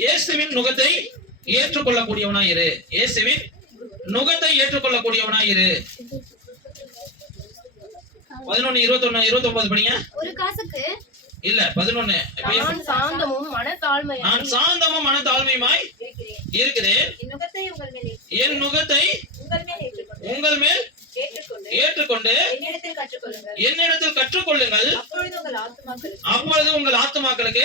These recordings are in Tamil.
இயேசுவின் நுகத்தை ஏற்றுக்கொள்ளக்கூடியவனாயிரு. இயேசுவின் நுகத்தை ஏற்றுக்கொள்ளக்கூடியவனாயிரு. 11, 21, 29 படிங்க. ஒரு காசுக்கு இல்ல 11. நான் சாந்தமும் மனத்தாழ்மையுமாய் இருக்கிறேன். என் நுகத்தை உங்கள் மேல் ஏற்றுக்கொண்டு என்னிடத்தில் கற்றுக்கொள்ளுங்கள். அப்பொழுது உங்கள் ஆத்துமாக்களுக்கு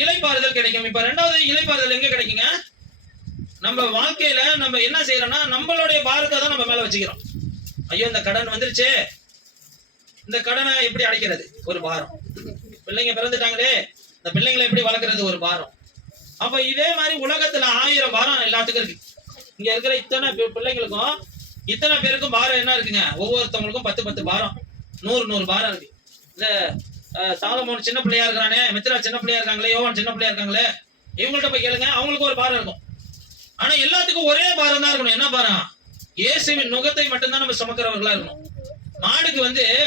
இளைப்பாறுதல் கிடைக்கும். இப்ப ரெண்டாவது இளைப்பாறுதல் எங்க கிடைக்குங்க? நம்ம வாழ்க்கையில நம்ம என்ன செய்யறோம்னா, நம்மளுடைய பாரத்தை தான் நம்ம மேல வச்சுக்கிறோம். ஐயோ இந்த கடன் வந்துருச்சு, இந்த கடனை எப்படி அடைக்கிறது ஒரு பாரம். பிள்ளைங்க பிறந்துட்டாங்களே, இந்த பிள்ளைங்களை எப்படி வளர்க்கறது ஒரு பாரம். அப்ப இதே மாதிரி உலகத்துல 1000 பாரம் எல்லாத்துக்கும் இருக்கு. இங்க இருக்கிற இத்தனை பிள்ளைங்களுக்கும் இத்தனை பேருக்கும் பாரம் என்ன இருக்குங்க? ஒவ்வொருத்தவங்களுக்கும் 10 பாரம், 100 பாரம் இருக்கு. இந்த சாலமோன் சின்ன பிள்ளையா இருக்கிறானே, மித்ரா சின்ன பிள்ளையா இருக்காங்களே, யோவான் சின்ன பிள்ளையா இருக்காங்களே, இவங்கள்ட்ட போய் கேளுங்க, அவங்களுக்கு ஒரு பாரம் இருக்கும். ஆனா எல்லாத்துக்கும் ஒரே பாரம் தான் இருக்கணும். என்ன பாரம்? இயேசுவின் நுகத்தை மட்டும்தான் நம்ம சுமக்கிறவர்களா இருக்கணும். மாடுக்கு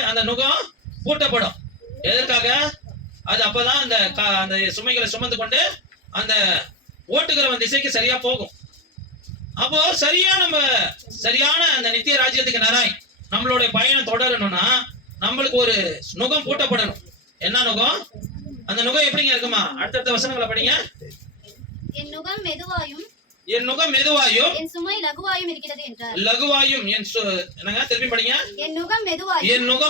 அந்த நுகம் பூட்டப்படும். எதற்காக? அது அப்பதான் அந்த சுமைகளை சுமந்து கொண்டு அந்த ஓட்டுகிறவன் திசைக்கு சரியா போகும். அப்போ சரியான அந்த நித்திய ராஜ்யத்துக்கு நேராய் நம்மளுடைய பயணம் தொடரணும்னா நம்மளுக்கு ஒரு நுகம் பூட்டப்படணும். என்ன நுகம்? அந்த நுகம் எப்படிங்க இருக்குமா? அடுத்தடுத்த வசனங்களை படிங்க. என் நுகம் மெதுவாயும் என் சுமை லகுவாயும் இருக்கிறது என்றார். லகுவாயும் என்னங்க? திருப்பி படிங்க. என் நுகம்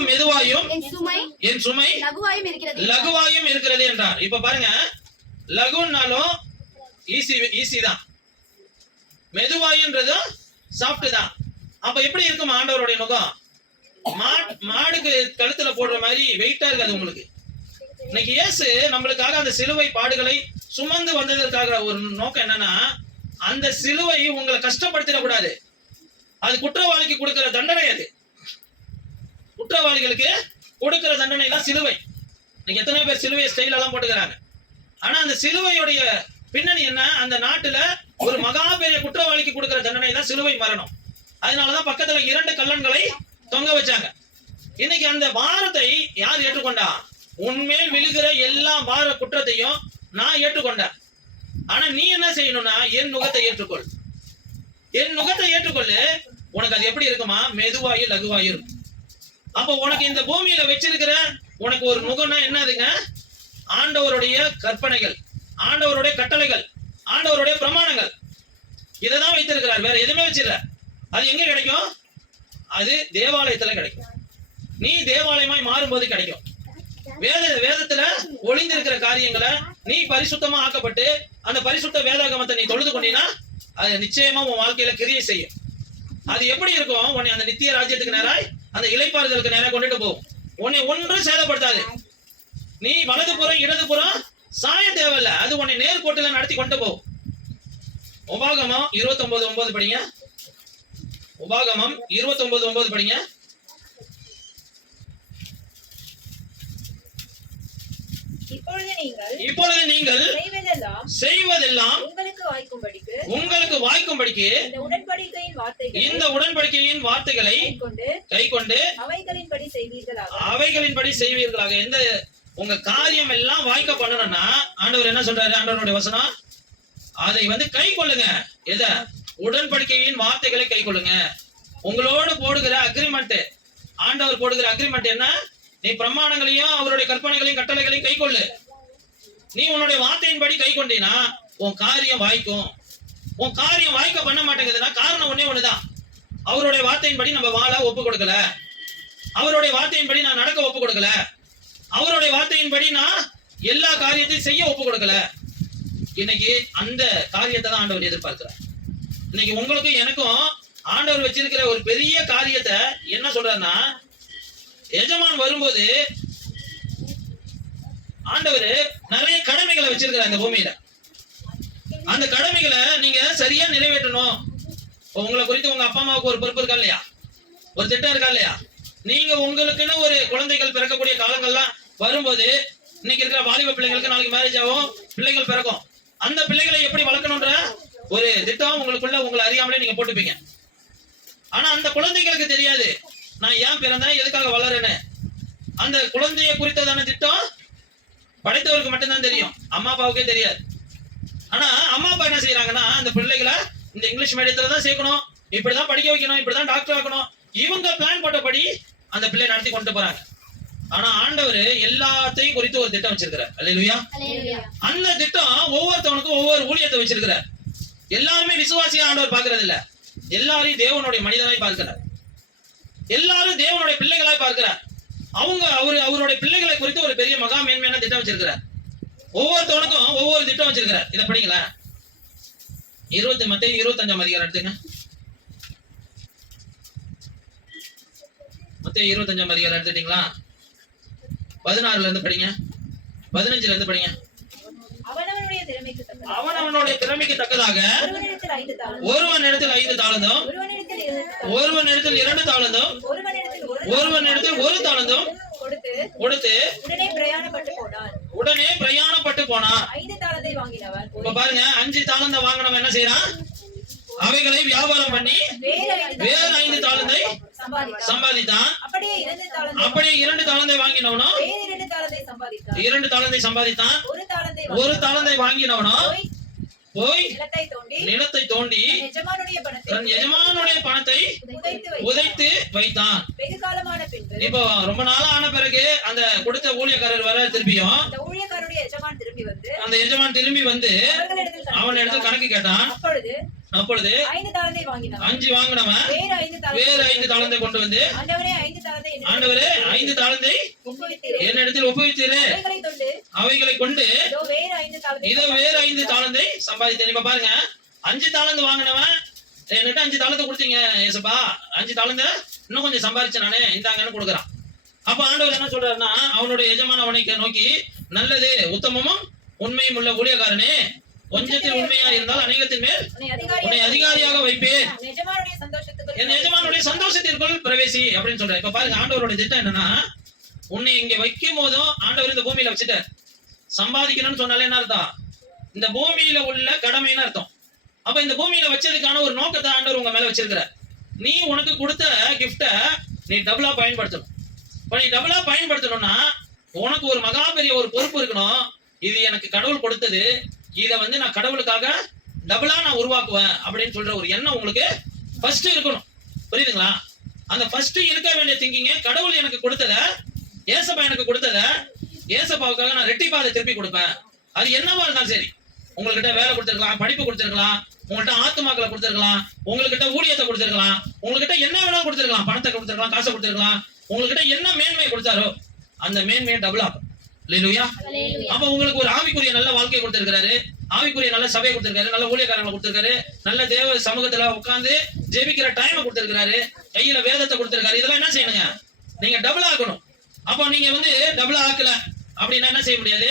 மெதுவாயும் என் சுமை லகுவாயும் இருக்கிறது என்றார். இப்ப பாருங்க, லகுன்னாலும் ஈஸி தான், மெதுவாயுன்றதும் சாஃப்ட் தான். அப்ப எப்படி இருக்கும் ஆண்டவருடைய நுகம்? மாடுக்கு கழுத்துல போடுற மாதிரி வெயிட்டா இருக்காது உங்களுக்கு. இன்னைக்கு இயேசு நம்மளுக்காக அந்த சிலுவை பாடுகளை சுமந்து வந்ததற்காக ஒரு நோக்கம் என்னன்னா, அந்த சிலுவை உங்களை கஷ்டப்படுத்திடக்கூடாது. அது குற்றவாளிக்கு கொடுக்கிற தண்டனை. அது குற்றவாளிகளுக்கு கொடுக்கிற தண்டனை தான் சிலுவை. நீங்க எத்தனை பேர் சிலுவையை ஸ்டைல் எல்லாம் போட்டுக்கிறாங்க. ஆனா அந்த சிலுவையுடைய பின்னணி என்ன? அந்த நாட்டுல ஒரு மகா பெரிய குற்றவாளிக்கு கொடுக்கிற தண்டனை தான் சிலுவை மரணம். அதனாலதான் பக்கத்துல 2 கல்லன்களை தொங்க வச்சாங்க. இன்னைக்கு அந்த பாரத்தை யார் ஏற்றுக்கொண்டா? உன்மேல் விழுகிற எல்லா பார குற்றத்தையும் நான் ஏற்றுக்கொண்டேன். ஆனா நீ என்ன செய்யணும்னா, என் நுகத்தை ஏற்றுக்கொள். என் நுகத்தை ஏற்றுக்கொள்ளு. உனக்கு அது எப்படி இருக்குமா? மெதுவாயு லகுவாயு இருக்கும். அப்ப உனக்கு இந்த பூமியில வச்சிருக்கிற உனக்கு ஒரு நுகம்னா என்னதுங்க? ஆண்டவருடைய கற்பனைகள், ஆண்டவருடைய கட்டளைகள், ஆண்டவருடைய பிரமாணங்கள். இதைதான் வைத்திருக்கிறார். வேற எதுவுமே வச்சிடல. அது எங்க கிடைக்கும்? அது தேவாலயத்துல கிடைக்கும். நீ தேவாலயமாய் மாறும்போது கிடைக்கும். வேதத்துல ஒளிந்திருக்கிற காரியங்களை நீ பரிசுத்தமா ஆக்கப்பட்டு அந்த பரிசுத்த வேதாகமத்தை நீ தொழுது கொண்டீங்கன்னா அது நிச்சயமா உன் வாழ்க்கையில கிரியை செய்யும். அது எப்படி இருக்கும்? உன்னை அந்த நித்திய ராஜ்யத்துக்கு நேராய், அந்த இளைப்பாறுதலுக்கு நேராக கொண்டுட்டு போகும். உன்னை ஒன்றும் சேதப்படுத்தாது. நீ வலதுபுறம் இடதுபுறம் சாய தேவையில்லை. அது உன்னை நேர்கோட்டில நடத்தி கொண்டு போகும். உபாகமம் 29:9 படிங்க. உபாகமம் 29:9 படிங்க. இப்பொழுது நீங்கள் செய்வதெல்லாம் உங்களுக்கு வாய்க்கும்படிக்கு இந்த உடன்படிக்கையின் வார்த்தைகளை கைக்கொண்டு அவைகளின்படி செய்வீர்களாக. எந்த உங்க காரியம் எல்லாம் வாய்க்க பண்ணணும்னா ஆண்டவர் என்ன சொல்றாரு? ஆண்டவருடைய வசனம், அதை கை கொள்ளுங்க. எத? உடன்படிக்கையின் வார்த்தைகளை கை கொள்ளுங்க. உங்களோடு போடுகிற அக்ரிமெண்ட், ஆண்டவர் போடுகிற அக்ரிமெண்ட் என்ன? நீ பிரமாணங்களையும் அவருடைய கற்பனைகளையும் கட்டளைகளையும் கை கொள்ளு. நீ உன்னுடைய வார்த்தையின்படி கை கொண்டீனா உன் காரியம் வாய்க்கும். உன் காரியம் வாய்க்க பண்ண மாட்டேங்குதுன்னா காரணம் ஒண்ணுதான். அவருடைய வார்த்தையின்படி நம்ம வாழ ஒப்பு கொடுக்கல. அவருடைய வார்த்தையின்படி நான் நடக்க ஒப்பு கொடுக்கல. அவருடைய வார்த்தையின்படி நான் எல்லா காரியத்தையும் செய்ய ஒப்பு கொடுக்கல. இன்னைக்கு அந்த காரியத்தை தான் ஆண்டவர் எதிர்பார்க்கிறார். இன்னைக்கு உங்களுக்கும் எனக்கும் ஆண்டவர் வச்சிருக்கிற ஒரு பெரிய காரியத்தை என்ன சொல்றாருன்னா, எஜமான் வரும்போது ஆண்டவர் நிறைய கடமைகளை வச்சிருக்கிறார் இந்த பூமியில. அந்த கடமைகளை நீங்க சரியா நிறைவேற்றணும். உங்களை குறித்து உங்க அப்பா அம்மாவுக்கு ஒரு பொறுப்பு இருக்கா இல்லையா? ஒரு திட்டம் இருக்கா இல்லையா? நீங்க உங்களுக்குன்னு ஒரு குழந்தைகள் பிறக்கக்கூடிய காலங்கள்லாம் வரும்போது, இன்னைக்கு இருக்கிற வாலிப பிள்ளைங்களுக்கு நாளைக்கு மேரேஜ் ஆகும், பிள்ளைகள் பிறக்கும். அந்த பிள்ளைகளை எப்படி வளர்க்கணும்ன்ற ஒரு திட்டம் உங்களுக்குள்ள உங்களை அறியாமலே நீங்க போட்டுப்பீங்க. ஆனா அந்த குழந்தைகளுக்கு தெரியாது நான் ஏன் பிறந்தேன், எதுக்காக வளரேன்னு. அந்த குழந்தைய குறித்ததான திட்டம் படைத்தவருக்கு மட்டும்தான் தெரியும், அம்மா அப்பாவுக்கே தெரியாது. ஆனா அம்மா அப்பா என்ன செய்யறாங்கன்னா அந்த பிள்ளைகளை இந்த இங்கிலீஷ் மீடியத்துல தான் சேர்க்கணும், இப்படிதான் படிக்க வைக்கணும், இப்படிதான் டாக்டர் ஆக்கணும், இவங்க பிளான் போட்டபடி அந்த பிள்ளை நடத்தி கொண்டு போறாங்க. ஆனா ஆண்டவர் எல்லாத்தையும் குறித்து ஒரு திட்டம் வச்சிருக்கிறார். அல்லேலூயா. அந்த திட்டம் ஒவ்வொருத்தவனுக்கும் ஒவ்வொரு ஊழியத்தை வச்சிருக்கிறார். எல்லாருமே விசுவாசியா ஆண்டவர் பார்க்கறது இல்ல, எல்லாரையும் தேவனுடைய மனிதனாய் பார்க்கிறார், எல்லாரும் தேவனுடைய பிள்ளைகளாய் பார்க்கிறார். அவருடைய பிள்ளைகளை குறித்து ஒரு பெரிய மகா மேன்மையான திட்டம் வச்சிருக்கிறார். ஒவ்வொருத்தவனுக்கும் ஒவ்வொரு திட்டம் வச்சிருக்கிறார். இதை படிங்களா, மத்தேயு 25ஆம் அதிகாரம் எடுத்துங்க. மத்தேயு 25ஆம் அதிகாரம் எடுத்துட்டீங்களா? 16ல இருந்து படிங்க, 15ல இருந்து படிங்க. அவனவனுடைய திறமைக்கு தக்கதாக ஒருவனிடத்தில் 5 தாலந்தும், ஒருவனிடத்தில் 2 தாலந்தும், ஒருவனிடத்தில் 1 தாலந்தும் கொடுத்து உடனே பிரயாணப்பட்டு போனான். இப்ப பாருங்க, 5 தாலந்தை வாங்கினவன் என்ன செய்யறான்? அவைகளை வியாபாரம் பண்ணி வேறு 5 தாலந்தை சம்பாதித்தான். அப்படியே 2 தாலந்தை வாங்கினவனும் 2 தாலந்தை சம்பாதித்தான். 1 தாலந்தை வாங்கினவனும் போய் நிலத்தை தோண்டி தன் எஜமானுடைய பணத்தை உதைத்து வைத்தான். இப்போ ரொம்ப நாளா ஆன பிறகு அந்த கொடுத்த ஊழியக்காரர் வர திரும்பியும் அந்த எஜமான் திரும்பி வந்து அவன் இடத்துல கணக்கு கேட்டான். அப்பொழுது 5 வாங்கினவன் வேறு 5 தாலந்தை கொண்டு வந்து, ஆண்டவரே 5 தாலந்தை என்னிடத்தில் ஒப்புவித்தீரே, அவைகளை கொண்டு இதோ வேறு 5 தாலந்தை சம்பாதித்தேன். இப்ப பாருங்க, 5 தாலந்து வாங்கினவன் என்கிட்ட 5 தாலந்தை கொடுத்தீங்க ஏசப்பா, 5 தாலந்தை இன்னும் கொஞ்சம் சம்பாதிச்சு நானே இந்தாங்கன்னு கொடுக்குறான். அப்ப ஆண்டவர் என்ன சொல்றாருன்னா, அவனுடைய எஜமான அவனை நோக்கி, நல்லது உத்தமமும் உண்மையும் உள்ள ஊழியக்காரனே, கொஞ்சத்தில் உண்மையா இருந்தால் அநேகத்தின் மேல் உன்னை அதிகாரியாக வைப்பேன், என் எஜமானுடைய சந்தோஷத்திற்குள் பிரவேசி அப்படின்னு சொல்றேன். இப்ப பாருங்க, ஆண்டவருடைய திட்டம் என்னன்னா, உன்னை இங்க வைக்கும் போதும் ஆண்டவர் இந்த பூமியில வச்சுட்டார். சம்பாதிக்கணும்னு சொன்னாலே என்ன அர்த்தம்? இந்த பூமியில உள்ள கடமைன்னு அர்த்தம். அப்ப இந்த பூமியில வச்சதுக்கான ஒரு நோக்கத்தை ஆண்டவர் உங்க மேல வச்சிருக்கிறார். நீ உனக்கு கொடுத்த கிஃப்ட நீ டபுளா பயன்படுத்தணும். இப்ப நீ டபுளா பயன்படுத்தணும்னா உனக்கு ஒரு மகா பெரிய ஒரு பொறுப்பு இருக்கணும். இது எனக்கு கடவுள் கொடுத்தது, இதை வந்து நான் கடவுளுக்காக டபுளா நான் உருவாக்குவேன் அப்படின்னு சொல்ற ஒரு எண்ணம் உங்களுக்கு ஃபர்ஸ்ட் இருக்கணும். புரியுதுங்களா? அந்த ஃபர்ஸ்ட் இருக்க வேண்டிய திங்கிங்க, கடவுள் எனக்கு கொடுத்தத, ஏசப்பா எனக்கு கொடுத்தத, ஏசப்பாவுக்காக நான் ரெட்டிப்பா அதை திருப்பி கொடுப்பேன். அது என்னவா இருந்தாலும் சரி, உங்ககிட்ட வேலை கொடுத்திருக்கலாம், படிப்பு கொடுத்திருக்கலாம், உங்கள்கிட்ட ஆத்துமாக்களை கொடுத்திருக்கலாம், உங்ககிட்ட ஊழியத்தை கொடுத்திருக்கலாம், உங்ககிட்ட என்ன வேணாலும் கொடுத்திருக்கலாம், பணத்தை கொடுத்திருக்கலாம், காசை கொடுத்திருக்கலாம். உங்ககிட்ட என்ன மேன்மையை கொடுத்தாரோ அந்த மேன்மையை டபுள் ஆகும். அல்லேலூயா. அப்ப உங்களுக்கு ஒரு ஆவிக்குரிய நல்ல வாழ்க்கையை கொடுத்திருக்காரு, ஆவிக்குரிய நல்ல சபையை கொடுத்திருக்காரு, நல்ல ஊழியக்காரங்களை கொடுத்திருக்காரு, நல்ல தேவ சமூகத்துல உட்கார்ந்து ஜெபிக்கிற டைமை கொடுத்திருக்காரு, கையில வேதத்தை கொடுத்திருக்காரு. இதெல்லாம் என்ன செய்யணுங்க? நீங்க டபுள் ஆக்கணும். அப்ப நீங்க வந்து டபுள் ஆக்கல அப்படின்னா என்ன செய்ய முடியாது?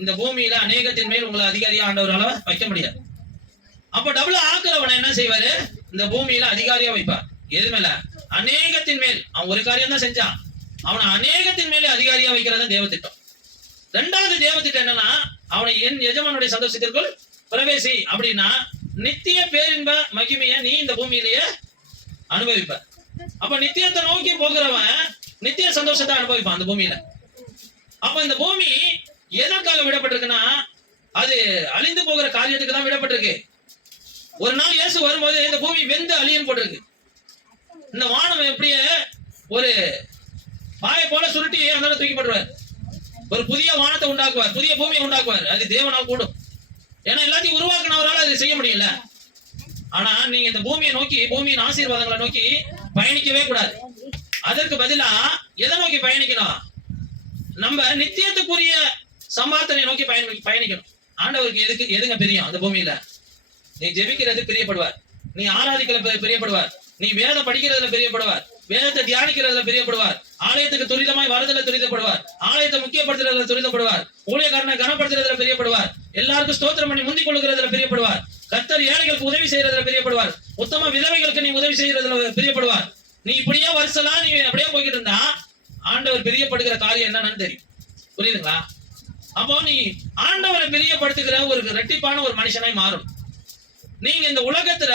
இந்த பூமியில அநேகத்தின் மேல் உங்களை அதிகாரியா ஆண்டவரால வைக்க முடியாது. அப்ப டபுள் ஆக்குறவனை என்ன செய்வாரு? இந்த பூமியில அதிகாரியா வைப்பார். எது மேல? அநேகத்தின் மேல். அவன் ஒரு காரியம் தான் செஞ்சான், அவனை அநேகத்தின் மேலே அதிகாரியா வைக்கிறது தேவ திட்டம். 2வது தேவ திட்டம் என்னன்னா, அவனை என் எஜமானுடைய சந்தோஷத்திற்குள் பிரவேசி அப்படின்னா நித்திய பேரின்ப மகிமையை நீ இந்த பூமியிலேயே அனுபவிப்ப. அப்ப நித்தியத்தை நோக்கி போகிறவன் நித்திய சந்தோஷத்தை அனுபவிப்பான் அந்த பூமியில. அப்ப இந்த பூமி எதற்காக விடப்பட்டிருக்குன்னா, அது அழிந்து போகிற காரியத்துக்கு தான் விடப்பட்டிருக்கு. ஒரு நாள் இயேசு வரும்போது இந்த பூமி வெந்து அழியன்னு போட்டிருக்கு. இந்த வானம் எப்படியே ஒரு பாயை போல சுருட்டி அந்த தூக்கி போட்டுருவார். ஒரு புதிய வானத்தை உண்டாக்குவார், புதிய பூமியை உண்டாக்குவார். அது தேவனால் கூடும். ஏன்னா எல்லாத்தையும் உருவாக்குனவரால் அது செய்ய முடியல. ஆனா நீங்க இந்த பூமியை நோக்கி, பூமியின் ஆசீர்வாதங்களை நோக்கி பயணிக்கவே கூடாது. அதற்கு பதிலா எதை நோக்கி பயணிக்கணும்? நம்ம நித்தியத்துக்குரிய சம்பாத்தனை நோக்கி பயணிக்கணும். ஆண்டவருக்கு எதுங்க பிரியம்? அந்த பூமியில நீ ஜெபிக்கிறது பிரியப்படுவார், நீ ஆராதிக்கிறது பிரியப்படுவார், நீ வேதம் படிக்கிறதுல பிரியப்படுவார், வேதத்தை தியானிக்கிறதுல பிரியப்படுவார், ஆலயத்துக்கு துரிதமாய் வரதுல துரிதப்படுவார், ஆலயத்தை முக்கியப்படுத்துறதுல துரிதப்படுவார், ஊழியக்காரனை கனப்படுத்துறதுல பிரியப்படுவார், எல்லாருக்கும் ஸ்தோத்திரம் பண்ணி முந்திக் கொள்ளுகிறதுல பிரியப்படுவார், கர்த்தர் ஏழைகளுக்கு உதவி செய்யறதுல பிரியப்படுவார், உத்தம விதவைகளுக்கு நீ உதவி செய்யறதுல பிரியப்படுவார். நீ இப்படியே வருஷலாம் நீ அப்படியே போய்கிட்டு இருந்தா ஆண்டவர் பிரியப்படுகிற காரியம் என்னன்னு தெரியும். புரியுதுங்களா? அப்போ நீ ஆண்டவரை பிரியப்படுத்துகிற ஒரு ரெட்டிப்பான ஒரு மனுஷனாய் மாறும். நீங்க இந்த உலகத்துல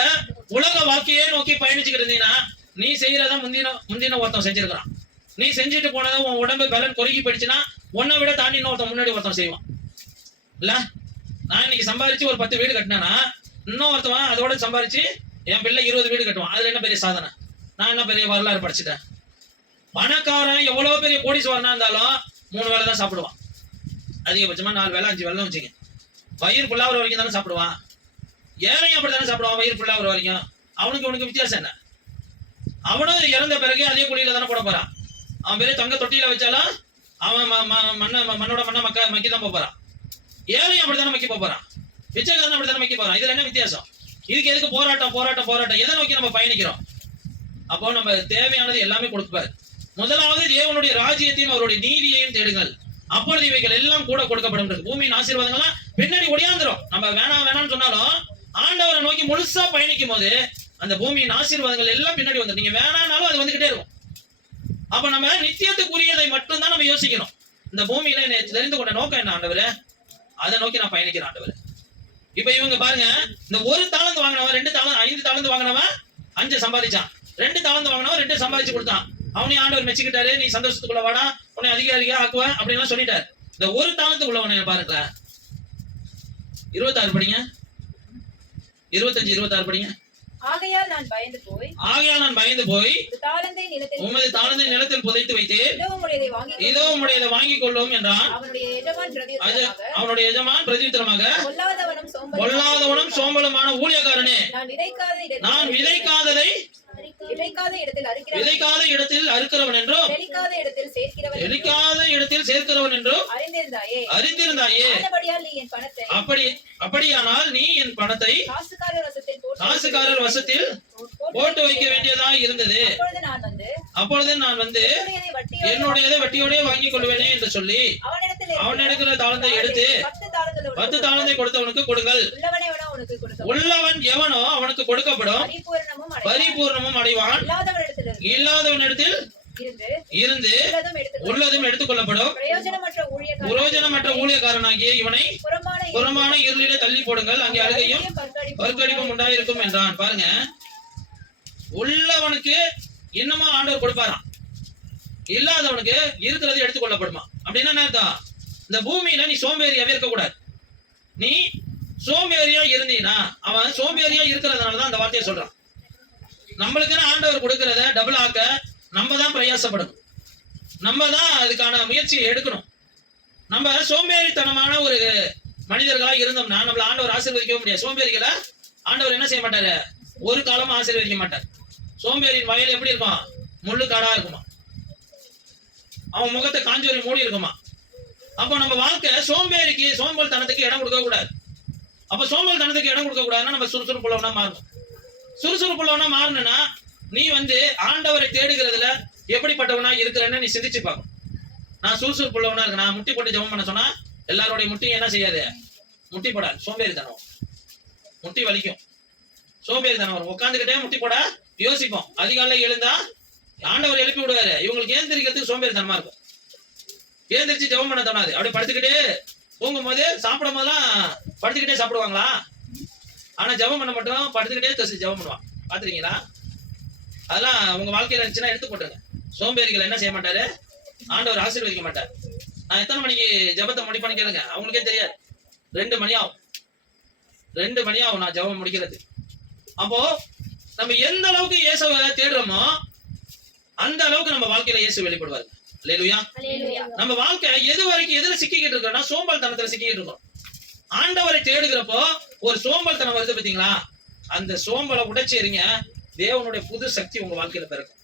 உலக வாழ்க்கையே நோக்கி பயணிச்சுக்கிட்டு இருந்தீங்கன்னா நீ செய்யறத முந்தின ஒருத்தன் செஞ்சிருக்கிறான். நீ செஞ்சுட்டு போனதை உன் உடம்பு பலன் குறுகி போயிடுச்சுன்னா உன்னை விட தாண்டி ஒருத்தன் முன்னாடி ஒருத்தன் செய்வான் இல்ல? நான் இன்னைக்கு சம்பாரிச்சு ஒரு 10 வீடு கட்டினேன்னா இன்னும் ஒருத்தவன் அதோட சம்பாரிச்சு என் பிள்ளை 20 வீடு கட்டுவான். அதுல என்ன பெரிய சாதனை? நான் என்ன பெரிய வரலாறு படிச்சுட்டேன்? பணக்காரன் எவ்வளவு பெரிய கோடீஸ்வரனா இருந்தாலும் 3 வேளை தான் சாப்பிடுவான். அதிகபட்சமா 4 வேளை 5 வேலை வச்சுங்க. வயிறு ஃபுல்லா வர வரைக்கும் தானே சாப்பிடுவான். ஏழையும் அப்படி தானே சாப்பிடுவான் வயிறு ஃபுல்லா வர வரைக்கும். அவனுக்கு வித்தியாசம் என்ன? அவனும் இறந்த பிறகு அதே குழியில தானே போட போறான். அவன் பெரிய தங்க தொட்டியில வச்சாலும் அவன் மண்ணோட மண்ணை மக்கி தான் போறான். ஏழையும் அப்படித்தானே மக்கி போறான். பிச்சைக்காரன் அப்படித்தானே மக்கி போறான். இதுல என்ன வித்தியாசம்? இதுக்கு எதுக்கு போராட்டம்? எதை நோக்கி நம்ம பயணிக்கிறோம்? அப்போ நம்ம தேவையானது எல்லாமே கொடுப்பாரு. முதலாவது தேவனுடைய ராஜ்யத்தையும் அவருடைய நீதியையும் தேடுங்கள், அப்பொழுது இவைகள் எல்லாம் கூட கொடுக்கப்படும். பூமியின் ஆசீர்வாதங்கள்லாம் பின்னாடி ஒடியாந்துரும். நம்ம வேணாம்னு சொன்னாலும் ஆண்டவரை நோக்கி முழுசா பயணிக்கும் போது அந்த பூமியின் ஆசீர்வாதங்கள் எல்லாம் பின்னாடி வந்துடும். நீங்க வேணானாலும் அது வந்துகிட்டே இருக்கும். அப்ப நம்ம நித்தியத்துக்குரியதை மட்டும்தான் நம்ம யோசிக்கணும். இந்த பூமியில என்னை தெரிந்து கொண்ட நோக்கம் என்ன ஆண்டவரே? அதை நோக்கி நான் பயணிக்கிறேன் ஆண்டவரே. இப்ப இவங்க பாருங்க, இந்த 1 தாளந்து வாங்கினவன் 2 தாளந்து 5 தாளந்து வாங்கினவன் 5 சம்பாதிச்சான். 2 தாளந்து வாங்கினவன் 2 சம்பாதிச்சு கொடுத்தான். அவனையும் ஆண்டவர் மெச்சுக்கிட்டாரு. நீ சந்தோஷத்துக்குள்ள வாடா, உன்னை அதிகாரியா ஆக்குவேன் அப்படின்லாம் சொல்லிட்டாரு. இந்த 1 தாளந்து உள்ளவனை பாருங்க. 26 படிங்க, 25 26 படிங்க. ஆகையால் நான் பயந்து போய் உமது தாளந்தை நிலத்தில் புதைத்து வைத்தேன், இதோ உம்முடையதை வாங்கிக் கொள்ளும் என்றான். அவனுடைய எஜமான் பிரதியுத்தரமாக, பொல்லாதவனும் சோம்பலுமான ஊழியக்காரனே, நான் விதைக்காததை விதைக்காத இடத்தில் அறுக்கிறவன் என்றும் தெளிக்காத இடத்தில் சேர்க்கிறவன் என்றும் அறிந்திருந்தாயே. அப்படியானால் நீ என் பணத்தை காசுக்காரர் வசத்தில் போட்டு வைக்க வேண்டியதா இருந்தது. அப்பொழுது நான் வந்து என்னுடையதை வட்டியோடய வாங்கிக் கொள்வேனே என்று சொல்லி அவன் எடுக்கிற தாளந்தை எடுத்து 10 தாளந்தை கொடுத்தவனுக்கு கொடுங்கள். உள்ளவன் எவனோ அவனுக்கு கொடுக்கப்படும், பரிபூர்ணமும் அடைவான். இல்லாதவனிடத்தில் இருந்து உள்ளதும் எடுத்துக் கொள்ளப்படும். பிரயோஜனமற்ற ஊழியக்காரனாகிய இவனை புறமான இருளிலே தள்ளி போடுங்கள், அங்கே அழுகையும் பற்கடிப்பும் உண்டாயிருக்கும் என்றான். பாருங்க, உள்ளவனுக்கு இன்னமும் ஆண்டவர் கொடுப்பாராம், இல்லாதவனுக்கு இருக்கிறது எடுத்துக் கொள்ளப்படுமா. அப்படின்னா என்ன அர்த்தம்? இந்த பூமியில நீ சோம்பேறியாவே இருக்கக்கூடாது. நீ சோம்பேறியா இருந்தீனா, அவன் சோம்பேறியா இருக்கிறதுனாலதான் அந்த வார்த்தையை சொல்றான். நம்மளுக்குன்னு ஆண்டவர் கொடுக்கறத டபுள் ஆக்க நம்ம தான் பிரயாசப்படணும், நம்ம தான் அதுக்கான முயற்சியை எடுக்கணும். நம்ம சோம்பேறித்தனமான ஒரு மனிதர்களா இருந்தோம்னா நம்மள ஆண்டவர் ஆசீர்வதிக்கவும் முடியாது. சோம்பேறிகளை ஆண்டவர் என்ன செய்ய மாட்டாரு? ஒரு காலமும் ஆசீர்வதிக்க மாட்டார். சோம்பேறியின் வயல் எப்படி இருக்கும்? முள்ளு காடா இருக்குமா, அவன் முகத்தை காஞ்சோரி மூடி இருக்குமா. அப்போ நம்ம வாழ்க்கை சோம்பல் தனத்துக்கு இடம் கொடுக்க கூடாது. அப்ப சோம்பல் தனத்துக்கு இடம் கொடுக்க கூடாதுன்னா நம்ம சுறுசுறுப்புள்ளவனா மாறணும். சுறுசுறுப்புள்ளவனா மாறணும்னா நீ வந்து ஆண்டவரை தேடுகிறதுல எப்படிப்பட்டவனா இருக்கிறன்னு நீ சிந்திச்சு பார்க்கணும். நான் சுறுசுறுப்புள்ளவனா இருக்கு, நான் முட்டி போட்டு ஜெபம் பண்ண சொன்னா எல்லாருடைய முட்டியும் என்ன செய்யாது? முட்டி போடாது. சோம்பேறித்தனம், முட்டி வலிக்கும், சோம்பேறித்தனம் வரும். உட்காந்துக்கிட்டே முட்டி போட யோசிப்போம். அதிகாலையில் எழுந்தா ஆண்டவர் எழுப்பி விடுவாரு. இவங்களுக்கு ஏந்திரிக்கிறதுக்கு சோம்பேறித்தனமா இருக்கும். ஏந்திரிச்சு ஜெபம் பண்ண தோணாது. அப்படி படுத்துக்கிட்டே தூங்கும் போது சாப்பிடும் போதெல்லாம் படுத்துக்கிட்டே சாப்பிடுவாங்களா? ஆனா ஜெபம் பண்ண மட்டும் படுத்துக்கிட்டே ஜெபம் பண்ணுவான். பாத்துருக்கீங்களா? அதெல்லாம் உங்க வாழ்க்கையில இருந்துச்சுன்னா எடுத்து போட்டுருங்க. சோம்பேறிகள் என்ன செய்ய மாட்டாரு? ஆண்டவர் ஆசீர்வதிக்க மாட்டார். நான் எத்தனை மணிக்கு ஜெபத்தை முடிப்பேன்னு கேளுங்க, அவங்களுக்கே தெரியாது. 2 மணி ஆகும், 2 மணி ஆகும் நான் ஜெபம் முடிக்கிறது. அப்போ நம்ம எந்த அளவுக்கு இயேசுவை தேடுறோமோ அந்த அளவுக்கு நம்ம வாழ்க்கையில இயேசு வெளிப்படுவார். அல்லேலூயா. நம்ம வாழ்க்கை எது வரைக்கும் எதுல சிக்கிக்கிட்டு இருக்கோம்னா சோம்பல் தனத்துல சிக்கிக்கிட்டு இருக்கோம். ஆண்டவரை தேடுகிறப்போ ஒரு சோம்பல் தனம் வருது பாத்தீங்களா? அந்த சோம்பலை உடைச்சேரிங்க, தேவனுடைய புது சக்தி உங்க வாழ்க்கையில பிறக்கும்,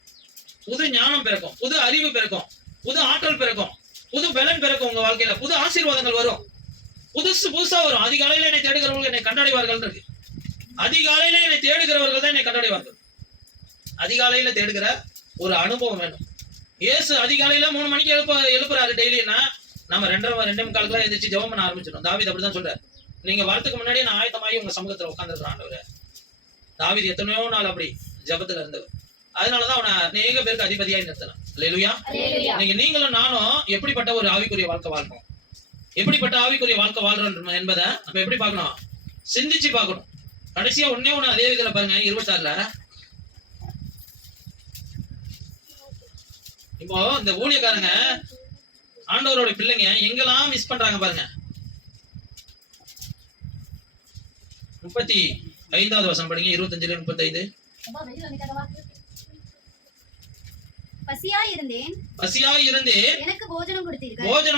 புது ஞானம் பிறக்கும், புது அறிவு பிறக்கும், புது ஆற்றல் பிறக்கும், புது பலன் பிறக்கும். உங்க வாழ்க்கையில புது ஆசீர்வாதங்கள் வரும், புதுசா வரும். அதிகாலையில என்னை தேடுகிறவர்கள் என்னை கண்டடைவார்கள் இருக்கு. அதிகாலையில என்னை தேடுகிறவர்கள் தான் என்னை கண்டடைவார்கள். அதிகாலையில தேடுகிற ஒரு அனுபவம் வேணும். இயேசு அதிகாலையில 3 மணிக்கு எழுப்புறாரு டெய்லின்னா நம்ம 2:45 எழுந்திரிச்சு ஜெபம் பண்ண ஆரம்பிச்சிடும். தாவீது அப்படிதான் சொல்றாரு. நீங்க வரதுக்கு முன்னாடியே நான் ஆயத்தமாகி உங்க சமூகத்துல உட்கார்ந்துருக்கிறேன் ஆண்டவரே. தாவீது எத்தனையோ நாள் அப்படி ஜெபத்துல இருந்தவர். அதனாலதான் அவனை அநேக பேருக்கு அதிபதியாய் நிறுத்தலாம். அல்லேலூயா. நீங்களும் நானும் எப்படிப்பட்ட ஒரு ஆவிக்குரிய வாழ்க்கை வாழ்றோம், எப்படிப்பட்ட ஆவிக்குரிய வாழ்க்கை வாழ்றோம் என்பதை நம்ம எப்படி பார்க்கணும்? சிந்திச்சு பார்க்கணும். கடைசியா ஒண்ணே அதே இதுல பாருங்க, 26ல இப்போ இந்த ஊழியக்காரங்க ஆண்டவரோட பிள்ளைங்க எங்கெல்லாம் மிஸ் பண்றாங்க பாருங்க. 35வது வசனம் படிங்க. 25 35. பசியாய் இருந்தேன், எனக்கு போஜனம்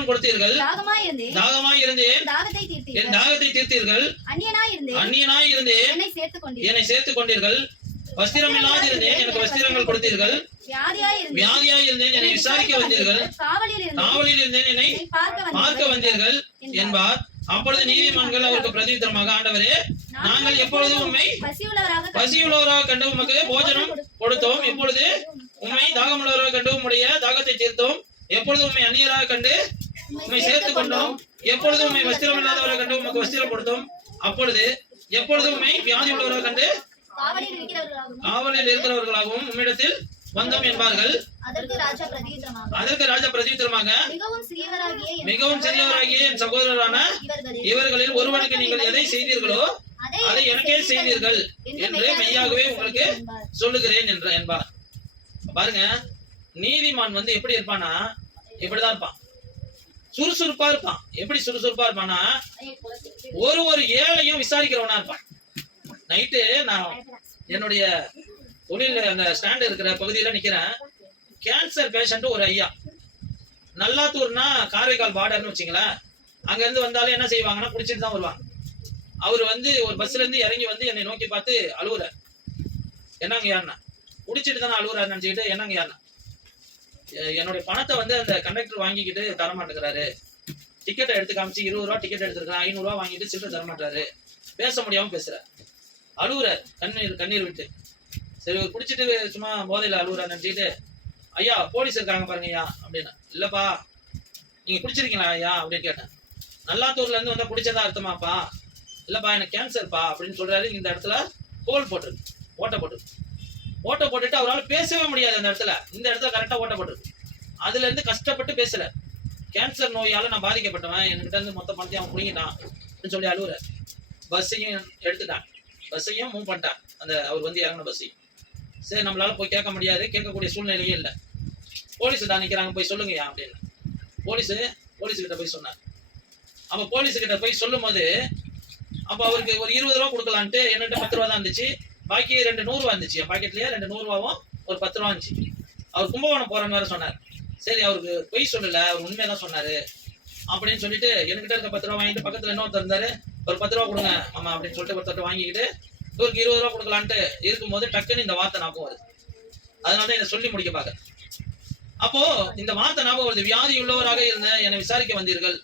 கொடுத்தீர்கள். தாகமாய் இருந்தேன், தாகத்தை என் தாகத்தை தீர்த்தீர்கள். அந்நியனாய் இருந்தேன், என்னை சேர்த்துக் கொண்டீர்கள். வஸ்திரம் இல்லாதிருந்தேன், எனக்கு வஸ்திரங்கள் கொடுத்தீர்கள். வியாதியாய் இருந்தேன், என்னை விசாரிக்க வந்தீர்கள். காவலில் இருந்தேன், என்னை பார்க்க வந்தீர்கள் என்பார். அப்பொழுது நீதிமான்கள் அவருக்கு பிரதியுத்தரமாக, ஆண்டவரே, நாங்கள் எப்பொழுது உம்மை பசியுள்ளவராக கண்டு உமக்கு போஜனம் கொடுத்தோம்? எப்பொழுது உம்மை தாகமுள்ளவராக கண்டு உம்முடைய தாகத்தை தீர்த்தோம்? எப்பொழுது உம்மை அந்நியராக கண்டு உம்மை சேர்த்துக் கொண்டோம்? எப்பொழுது உம்மை வஸ்திரம் இல்லாதவராக கண்டு உமக்கு வஸ்திரம் கொடுத்தோம்? அப்பொழுது எப்பொழுது உம்மை வியாதி உள்ளவராக கண்டு காவலில் இருக்கிறவர்களாகவும் உம்மிடத்தில் வந்தோம் என்பார்கள். அதற்கு ராஜா பிரதியுத்தரமாக, மிகவும் சிறியவராகிய என் சகோதரரான இவர்களில் ஒருவனுக்கு நீங்கள் எதை செய்தீர்களோ அதை எனக்கே செய்தீர்கள் என்று மெய்யாகவே உங்களுக்கு சொல்லுகிறேன் என்பார். பாருங்க, நீதிமான் எப்படி இருப்பானா, இப்படிதான் இருப்பான். சுறுசுறுப்பா இருப்பான். எப்படி சுறுசுறுப்பா இருப்பானா, ஒரு ஏழையும் விசாரிக்கிறவனா இருப்பான். நைட்டு நான் என்னுடைய தொழில் அந்த ஸ்டாண்ட் இருக்கிற பகுதியில நிக்கிறேன். கேன்சர் பேஷண்ட் ஒரு ஐயா, நல்லாத்தூர்னா காரைக்கால் பார்டர்னு வச்சுங்களேன். அங்க இருந்து வந்தாலே என்ன செய்வாங்கன்னா குடிச்சிட்டு தான் வருவாங்க. அவர் ஒரு பஸ்ல இருந்து இறங்கி என்னை நோக்கி பார்த்து அழுவுற. என்னங்க யாருன்னா, குடிச்சிட்டு தானே அழுவுறாரு நினைச்சுக்கிட்டு, என்னங்க யாருன்னா, என்னுடைய பணத்தை அந்த கண்டக்டர் வாங்கிக்கிட்டு தரமாட்டேங்கிறாரு. டிக்கெட்டை எடுத்து காமிச்சு 20 ரூபா டிக்கெட் எடுத்துருக்கேன், 500 ரூபா வாங்கிட்டு சில்லறை தரமாட்டாரு. பேச முடியாம பேசுற, அழுவுற, கண்ணீர் விட்டு. சரி, ஒரு குடிச்சிட்டு சும்மா போதையில அழுவுற நினைச்சிட்டு, ஐயா போலீஸ் இருக்காங்க பாருங்க ஐயா அப்படின்னா. இல்லப்பா, நீங்க குடிச்சிருக்கீங்களா ஐயா அப்படின்னு கேட்டேன். நல்லாத்தூர்ல இருந்து வந்தா குடிச்சதா அர்த்தமாப்பா? இல்லப்பா, எனக்கு கேன்சர்ப்பா அப்படின்னு சொல்றாரு. இந்த இடத்துல கோல் போட்டிருக்கு, ஓட்டை போட்டுட்டு அவரால் பேசவே முடியாது. அந்த இடத்துல இந்த இடத்துல கரெக்டா ஓட்டை போட்டிருக்கு. அதுல இருந்து கஷ்டப்பட்டு பேசல. கேன்சர் நோயால நான் பாதிக்கப்பட்டவன், என்கிட்ட இருந்து மொத்த பணத்தையும் அவன் புடிங்கிட்டான் அப்படின்னு சொல்லி அழுவுற. பஸ்ஸையும் எடுத்துட்டான், பஸ்ஸையும் மூவ் பண்ணிட்டான். அவர் இறங்கின பஸ்ஸையும். சரி, நம்மளால போய் கேட்க முடியாது, கேட்கக்கூடிய சூழ்நிலையே இல்லை. போலீஸ் தான் நிற்கிறாங்க, போய் சொல்லுங்கய்யா அப்படின்னு. போலீஸுக்கிட்ட போய் சொன்னார். அப்போ போலீஸுக்கிட்ட போய் சொல்லும் போது, அப்போ அவருக்கு ஒரு 20 ரூபா கொடுக்கலான்ட்டு என்கிட்ட 10 ரூபா தான் இருந்துச்சு. பாக்கி 2 100 ரூபா இருந்துச்சு. என் பாக்கெட்லயே 2 100 ரூபாவும் ஒரு 10 ரூபா இருந்துச்சு. அவர் கும்பகோணம் போறன்னு வேற சொன்னார். சரி, அவருக்கு பொய் சொல்லல, அவர் உண்மையதான் சொன்னாரு அப்படின்னு சொல்லிட்டு என்கிட்ட இருக்க 10 ரூபா வாங்கிட்டு பக்கத்துல இன்னொருத்தர் இருந்தாரு. ஒரு 10 ரூபா கொடுங்க ஆமா அப்படின்னு சொல்லிட்டு ஒருத்தர் வாங்கிக்கிட்டு இவருக்கு 20 ரூபா கொடுக்கலான்ட்டு இருக்கும்போது டக்குன்னு இந்த வார்த்தை ஞாபகம் வருது. அதனாலதான் இதை சொல்லி முடிக்க பாக்க. அப்போ இந்த வார்த்தை ஞாபகம் வருது. வியாதி உள்ளவராக இருந்த என்னை விசாரிக்க வந்தீர்கள்,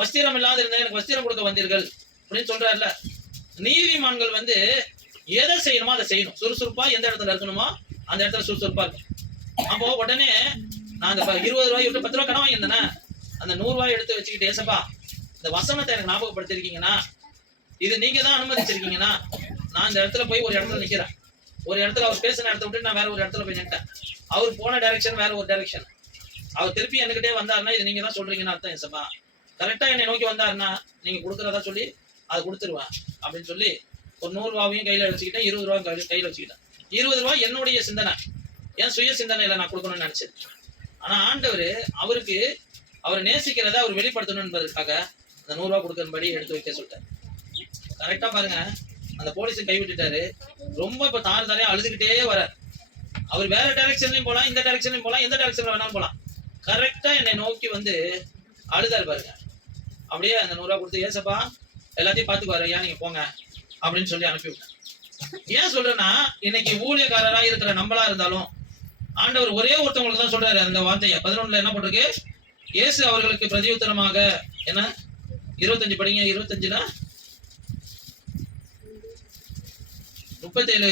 வஸ்திரம் இல்லாத இருந்த எனக்கு வஸ்திரம் கொடுக்க வந்தீர்கள் அப்படின்னு சொல்றாருல. நீதிமான்கள் எதை செய்யணுமோ அதை செய்யணும். சுறுசுறுப்பா எந்த இடத்துல இருக்கணுமோ அந்த இடத்துல சுறுசுறுப்பா இருக்கும். அப்போ உடனே நான் அந்த 20 ரூபாய் விட்டு 10 ரூபாய் கடன் வாங்கியிருந்தேனே, அந்த 100 ரூபாய் எடுத்து வச்சுக்கிட்டு, ஏசப்பா இந்த வசனத்தை எனக்கு ஞாபகப்படுத்திருக்கீங்கன்னா, இது நீங்க தான் அனுமதிச்சிருக்கீங்கன்னா, நான் இந்த இடத்துல போய் ஒரு இடத்துல நிக்கிறேன். ஒரு இடத்துல அவர் பேசின இடத்த விட்டு நான் வேற ஒரு இடத்துல போய் நின்ட்டேன். அவர் போன டைரக்ஷன் வேற ஒரு டைரக்ஷன். அவர் திருப்பி என்கிட்டே வந்தாருன்னா இது நீங்க தான் சொல்றீங்கன்னு அர்த்தம். ஏசப்பா கரெக்டா என்னை நோக்கி வந்தாருன்னா நீங்க கொடுக்குறதா சொல்லி அதை கொடுத்துருவேன் அப்படின்னு சொல்லி ஒரு 100 ரூபாவையும் கையில வச்சுக்கிட்டேன், 20 ரூபா கையில வச்சுக்கிட்டேன். 20 ரூபாய் என்னுடைய சிந்தனை, என் சுய சிந்தனையில நான் கொடுக்கணும்னு நினைச்சேன். ஆனா ஆண்டவர் அவரை நேசிக்கிறத அவர் வெளிப்படுத்தணும் என்பதற்காக அந்த 100 ரூபாய் கொடுக்கறபடி எடுத்து வைக்க சொல்லிட்டார். கரெக்டா பாருங்க, அந்த போலீஸை கைவிட்டுட்டாரு. ரொம்ப இப்ப தாரையா அழுதுகிட்டே வர. அவர் வேற டைரக்ஷன்லயும் போலாம், இந்த டைரக்ஷன்லயும் போலாம், எந்த டைரக்ஷன்ல வேணாலும் போலாம். கரெக்டா என்னை நோக்கி அழுதாரு பாருங்க. அப்படியே அந்த 100 ரூபாய் கொடுத்து, ஏசப்பா எல்லாத்தையும் பாத்துக்குவாரு ஐயா, நீங்க போங்க அப்படின்னு சொல்லி அனுப்பி விட்டேன். ஏன் சொல்றேன்னா, இன்னைக்கு ஊழியக்காரரா இருக்கிற நம்மளா இருந்தாலும் ஆண்டவர் ஒரே ஒருத்தவங்களுக்கு தான் சொல்றாரு அந்த வார்த்தையை. 11 என்ன போட்டிருக்கு? இயேசு அவர்களுக்கு பிரதியுத்தரமாக என்ன 25 படிங்க. 25ல 37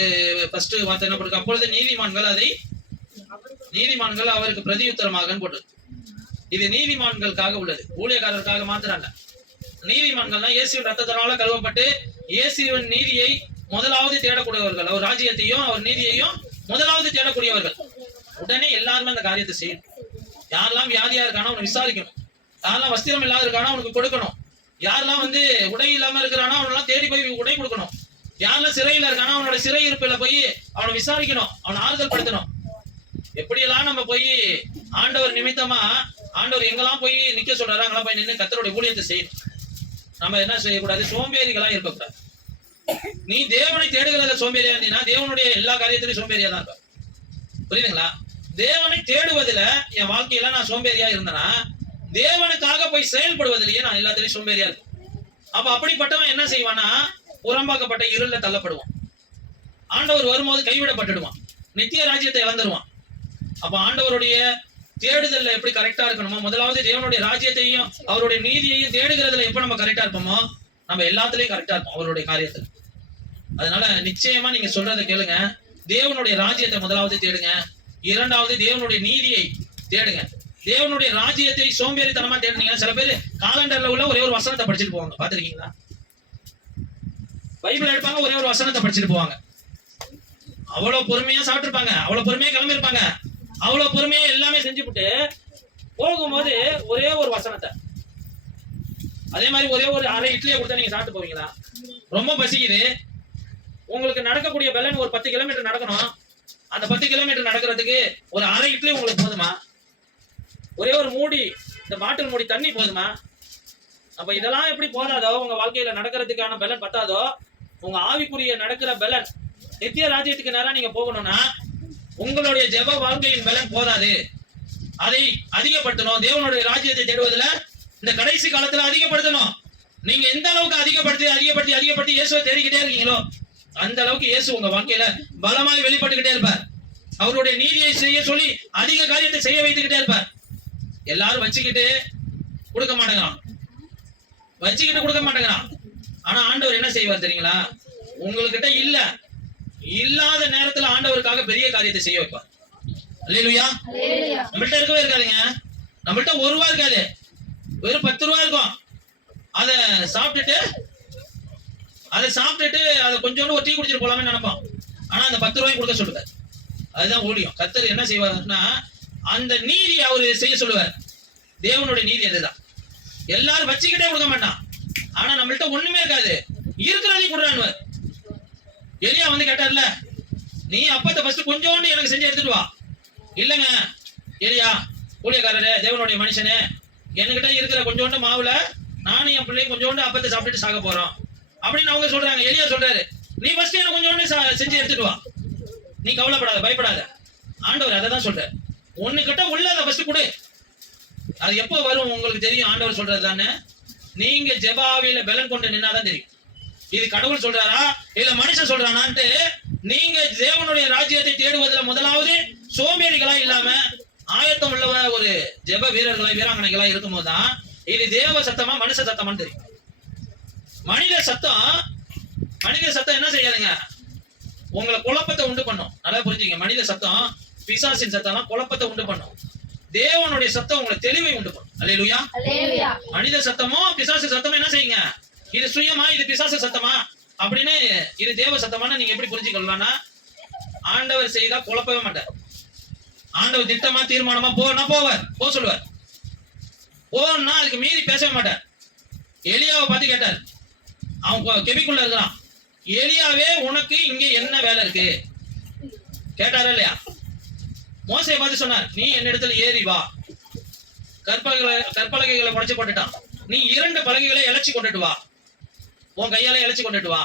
ஃபர்ஸ்ட் வார்த்தை என்ன போட்டிருக்கு? அப்பொழுது நீதிமான்கள் அவருக்கு பிரதியுத்தரமாக போட்டு. இது நீதிமான்களுக்காக உள்ளது, ஊழியக்காரருக்காக மாத்திரம் அல்ல. நீதிமான்கள்னா இயேசுவின் ரத்தத்தினால கழுவப்பட்டு இயேசுவின் நீதியை முதலாவது தேடக்கூடியவர்கள், அவர் ராஜ்யத்தையும் அவர் நீதியையும் முதலாவது தேடக்கூடியவர்கள். உடனே எல்லாருமே அந்த காரியத்தை செய்யணும். யாரெல்லாம் வியாதியா இருக்கானோ அவனை விசாரிக்கணும். யாரெல்லாம் வஸ்திரம் இல்லாத இருக்கானோ அவனுக்கு கொடுக்கணும். யாரெல்லாம் உடை இல்லாம இருக்கிறானோ அவனெல்லாம் தேடி போய் உடை கொடுக்கணும். யாரெல்லாம் சிறையில இருக்கானோ அவனோட சிறை இருப்பில போய் அவனை விசாரிக்கணும், அவனை ஆறுதல் படுத்தணும். எப்படியெல்லாம் நம்ம போய் ஆண்டவர் நிமித்தமா ஆண்டவர் எங்கெல்லாம் போய் நிக்க சொல்றாரு அங்கெல்லாம் போய் நின்று கர்த்தருடைய ஊழியத்தை செய்யணும். நம்ம என்ன செய்யக்கூடாது? சோம்பேறிகளா இருக்கக்கூடாது. நீ தேவனை தேடுகிறதுல சோம்பேறியா இருந்தீங்கன்னா தேவனுடைய எல்லா காரியத்திலையும் சோம்பேறியா தான் இருப்ப. புரியுதுங்களா? தேவனை தேடுவதில் என் வாழ்க்கையில நான் சோம்பேறியா இருந்தேன்னா தேவனுக்காக போய் செயல்படுவதிலேயே நான் எல்லாத்திலையும் சோம்பேறியா இருக்கும். அப்ப அப்படிப்பட்டவன் என்ன செய்வானா, புறம்பாக்கப்பட்ட இருள தள்ளப்படுவான். ஆண்டவர் வரும்போது கைவிடப்பட்டுடுவான், நித்திய ராஜ்யத்தை இழந்துருவான். அப்ப ஆண்டவருடைய தேடுதல்ல எப்படி கரெக்டா இருக்கணுமோ, முதலாவது தேவனுடைய ராஜ்யத்தையும் அவருடைய நீதியையும் தேடுகிறதுல எப்ப நம்ம கரெக்டா இருப்போமோ நம்ம எல்லாத்துலயும் கரெக்டா இருப்போம் அவருடைய காரியத்துல. அதனால நிச்சயமா நீங்க சொல்றதை கேளுங்க. தேவனுடைய ராஜ்யத்தை முதலாவது தேடுங்க, இரண்டாவது தேவனுடைய நீதியை தேடுங்க. தேவனுடைய ராஜ்யத்தை சோம்பேறித்தனமா தேடுனீங்க. சில பேர் காலண்டர்ல உள்ள ஒரே ஒரு வசனத்தை படிச்சுட்டு போவாங்க, பாத்திருக்கீங்களா? பைபிள் எடுப்பாங்க, ஒரே ஒரு வசனத்தை படிச்சுட்டு போவாங்க. அவ்வளவு பொறுமையா சாப்பிட்டு இருப்பாங்க, அவ்வளவு பொறுமையா கிளம்பி இருப்பாங்க, அவ்வளவு பொறுமையா எல்லாமே செஞ்சுவிட்டு போகும்போது ஒரே ஒரு வசனத்தை, அதே மாதிரி ஒரே ஒரு அரை இட்லியை கொடுத்தா நீங்க சாப்பிட்டு போவீங்களா? ரொம்ப பசிக்குது, உங்களுக்கு நடக்கக்கூடிய பலன் ஒரு 10 கிலோமீட்டர் நடக்கணும். அந்த 10 கிலோமீட்டர் நடக்கிறதுக்கு ஒரு அரை இட்லி உங்களுக்கு போதுமா? ஒரே ஒரு மூடி, இந்த பாட்டில் மூடி தண்ணி போதுமா? அப்ப இதெல்லாம் எப்படி போதாதோ, உங்க வாழ்க்கையில நடக்கிறதுக்கான பலன் பத்தாதோ, உங்க ஆவிக்குரிய நடக்கிற பலன் நித்திய ராஜ்யத்துக்கு நேரம் நீங்க போகணும்னா உங்களுடைய ஜெப வாழ்க்கையின் பலன் போதாது. அதை அதிகப்படுத்தணும். தேவனுடைய ராஜ்யத்தை தேடுவதில் இந்த கடைசி காலத்துல அதிகப்படுத்தணும். நீங்க எந்த அளவுக்கு அதிகப்படுத்தி இயேசுவை தேடிக்கிட்டே இருக்கீங்களோ அந்த அளவுக்கு இயேசு உங்க வாழ்க்கையில பலமாய் வெளிப்பட்டுக்கிட்டே இருப்பார். அவருடைய நீதியை செய்ய சொல்லி அதிக காரியத்தை செய்ய வைத்துக்கிட்டே இருப்பார். எல்லாரும் வச்சுக்கிட்டு கொடுக்க மாட்டேங்கிறான். ஆனா ஆண்டவர் என்ன செய்வார் தெரியுங்களா? உங்ககிட்ட இல்லாத நேரத்துல ஆண்டவருக்காக பெரிய காரியத்தை செய்ய வைப்பார். அல்லேலூயா. நம்மள்ட்ட இருக்கவே இருக்காதுங்க, நம்மள்ட்ட 1 ரூபா இருக்காது, வெறும் 10 ரூபா இருக்கும். அதை சாப்பிட்டுட்டு அதை கொஞ்சோண்டு ஒரு டீ குடிச்சிட்டு போலாமே நினைப்போம். ஆனா அந்த 10 ரூபாய் கொடுக்க சொல்லுவார். அதுதான் ஊழியம். கர்த்தர் என்ன செய்வார்னா அந்த நீதி அவரு செய்ய சொல்லுவார். தேவனுடைய நீதி அதுதான். எல்லாரும் வச்சுக்கிட்டே கொடுக்க மாட்டான். ஆனா நம்மள்ட்ட ஒண்ணுமே இருக்காது, இருக்கிறதையும் கொடுறான்னு. எலியா வந்து கேட்டார்ல, நீ அப்பத்தை ஃபர்ஸ்ட் கொஞ்சோண்டு எனக்கு செஞ்சு எடுத்துட்டு வா. இல்லங்க எலியா, ஊழியக்காரரே, தேவனுடைய மனுஷனே, என்கிட்ட இருக்கிற கொஞ்சோண்டு மாவுல நானும் என் பிள்ளையும் கொஞ்சோண்டு அப்பத்தை சாப்பிட்டுட்டு சாக போறோம் அப்படின்னு அவங்க சொல்றாங்க. எலியா சொல்றாரு, நீ ஃபர்ஸ்ட் எனக்கு கொஞ்சோண்டு செஞ்சு எடுத்துட்டு வா, நீ கவலைப்படாத, பயப்படாத. ஆண்டவர் அதை தான் சொல்றாரு. உன்னுகிட்ட உள்ளதை ஃபர்ஸ்ட் கொடு. அது எப்போ வரும் உங்களுக்கு தெரியும். ஆண்டவர் சொல்றது தானே. நீங்க ஜெபாவில பலன் கொண்டு நின்னாதான் தெரியும் இது கடவுள் சொல்றாரா இல்ல மனுஷன் சொல்றானான்ட்டு. நீங்க தேவனுடைய ராஜ்யத்தை தேடுவதில் முதலாவது சோம்பேறிகளா இல்லாம ஆயத்தம் உள்ள ஒரு ஜெப வீரர்களா வீராங்கனைகளா இருக்கும் போதுதான் இது தேவ சத்தமா மனுஷ சத்தமான்னு தெரியும். மனித சத்தம் என்ன செய்யாதுங்க, உங்களை குழப்பத்தை உண்டு பண்ணும். நல்லா புரிஞ்சுங்க. மனித சத்தம், பிசாசின் சத்தம் குழப்பத்தை உண்டு பண்ணும். தேவனுடைய சத்தம் உங்களை தெளிவை உண்டு பண்ணும். அல்லேலூயா. மனித சத்தமோ பிசாசு சத்தமோ என்ன செய்யுங்க, இது சுயமா இது பிசாசு சத்தமா அப்படின்னு இது தேவ சத்தமான நீங்க எப்படி புரிஞ்சுக்கொள்ளலாம்னா, ஆண்டவர் செய்தா குழப்பவே மாட்டார். ஆண்டவர் திட்டமா தீர்மானமா போவார், சொல்லுவார். போனா அதுக்கு மீறி பேசவே மாட்டார். எலியாவை பார்த்து கேட்டார், அவன் கெபிக்குள்ள இருக்கிறான். எலியாவே உனக்கு இங்க என்ன வேலை இருக்கு கேட்டாரா இல்லையா? மோசையை பார்த்து சொன்னார், நீ என்னிடத்துல ஏறி வா. கற்பலகைகளை முடைச்சு போட்டுட்டான். நீ 2 பலகைகளை இழைச்சி கொண்டுட்டு வா, உன் கையால இழைச்சி கொண்டுட்டு வா.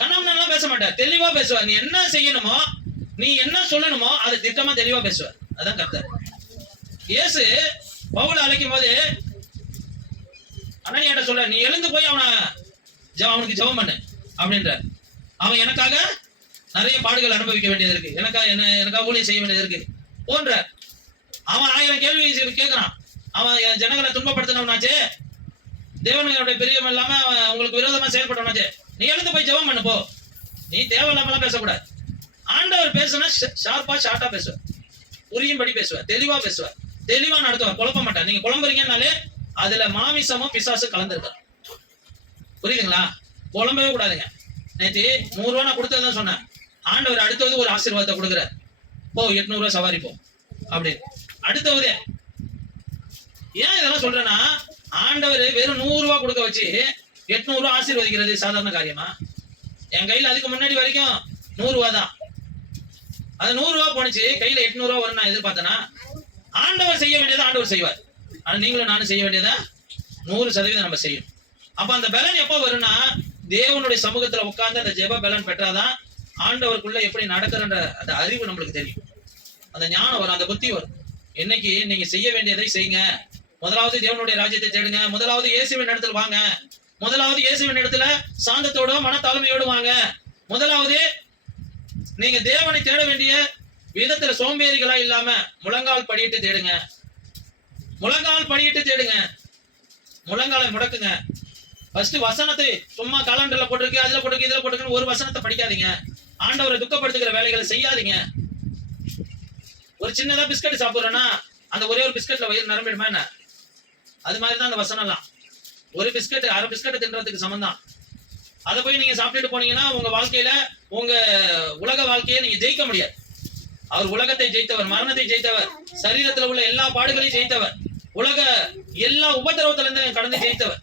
கண்ணாமண்ணெல்லாம் பேச மாட்டார், தெளிவா பேசுவார். நீ என்ன செய்யணுமோ, நீ என்ன சொல்லணுமோ அதை திட்டமா தெளிவா பேசுவார். அதான் கர்த்தர். இயேசு பவுலை அழைக்கும் போது அனனியாட்ட சொல்ற, நீ எழுந்து போய் அவனுக்கு ஜெபம் பண்ணு அப்படின்ற. அவன் எனக்காக நிறைய பாடுகள் அனுபவிக்க வேண்டியது இருக்கு, எனக்காக ஊழியம் செய்ய வேண்டியது இருக்கு போன்ற. அவன் 1000 கேள்வி கேட்கிறான். அவன் ஜனங்களை துன்பப்படுத்தினவனாச்சே, தேவனுடைய பிரியம் இல்லாம உங்களுக்கு விரோதமா செயல்பட்டவனாச்சே, நீ எழுந்து போய் ஜெபம் பண்ணு போ. நீ தேவையில்லாமலாம் பேசக்கூடாது. ஆண்டவர் பேசுனா ஷார்ட்டா பேசுவார், புரியும்படி பேசுவார், தெளிவா பேசுவார், தெளிவா நடத்துவார், குழப்ப மாட்டார். நீங்க குழம்புறீங்கன்னாலே அதுல மாமிசமும் பிசாசு கலந்துருக்காரு. புரியுதுங்களா? குழம்பவே கூடாதுங்க. நேற்று 100 ரூபா நான் கொடுத்ததான் சொன்னேன். ஆண்டவர் அடுத்தது ஒரு ஆசீர்வாதத்தை கொடுக்குறார். போ 800 ரூபாய் சவாரி போ அப்படின்னு. அடுத்தவரே ஏன் இதெல்லாம் சொல்றேன்னா, ஆண்டவர் வெறும் 100 ரூபாய் கொடுக்க வச்சு 800 ரூபாய் ஆசீர்வதிக்கிறது சாதாரண காரியமா? என் கையில அதுக்கு முன்னாடி வரைக்கும் 100 ரூபா தான். அது 100 ரூபாய் போனிச்சு, கையில 800 ரூபாய் வரும் நான் எதிர்பார்த்தேன்னா? ஆண்டவர் செய்ய வேண்டியதை ஆண்டவர் செய்வார். ஆனா நீங்களும் நானும் செய்ய வேண்டியதை 100% நம்ம செய்யும். அப்ப அந்த பலன் எப்போ வரும்னா, தேவனுடைய சமூகத்துல உட்கார்ந்து அந்த ஜெப பலன் பெற்றாதான் ஆண்டவருக்குள்ள எப்படி நடக்கிறன்ற அந்த அறிவு நம்மளுக்கு தெரியும். அந்த ஞானம் வரும், அந்த புத்தி வரும். இன்னைக்கு நீங்க செய்ய வேண்டியதை செய்யுங்க. முதலாவது தேவனுடைய ராஜ்யத்தை தேடுங்க. முதலாவது இயேசுவின் இடத்துல வாங்க. முதலாவது இயேசுவின் இடத்துல சாந்தத்தோட மனத்தாழ்மையோடு வாங்க. முதலாவது நீங்க தேவனை தேட வேண்டிய விதத்துல சோம்பேறிகளா இல்லாம முழங்கால் படியிட்டு தேடுங்க. முழங்கால் படியிட்டு தேடுங்க. முழங்காலை முடக்குங்க. ஃபர்ஸ்ட் வசனத்தை சும்மா காலண்டர்ல போட்டிருக்கு, அதுல போட்டிருக்கு, இதுல போட்டிருக்கு ஒரு வசனத்தை படிக்காதீங்க. ஆண்டவரை துக்கப்படுத்துகிற வேலைகளை செய்யாதீங்க. ஒரு சின்னதா பிஸ்கட் சாப்பிடுறோம்னா அந்த ஒரே ஒரு பிஸ்கட்ல வயிறு நிரம்பிடுமா என்ன? அது மாதிரிதான் அந்த வசனம் எல்லாம். ஒரு பிஸ்கட் அரை பிஸ்கட் தின்றதுக்கு சமந்தான். அதை போய் நீங்க சாப்பிட்டுட்டு போனீங்கன்னா உங்க வாழ்க்கையில உங்க உலக வாழ்க்கையை நீங்க ஜெயிக்க முடியாது. அவர் உலகத்தை ஜெயித்தவர், மரணத்தை ஜெயித்தவர், சரீரத்துல உள்ள எல்லா பாடுகளையும் ஜெயித்தவர், உலக எல்லா உபத்திரவத்திலிருந்து கடந்து ஜெயித்தவர்.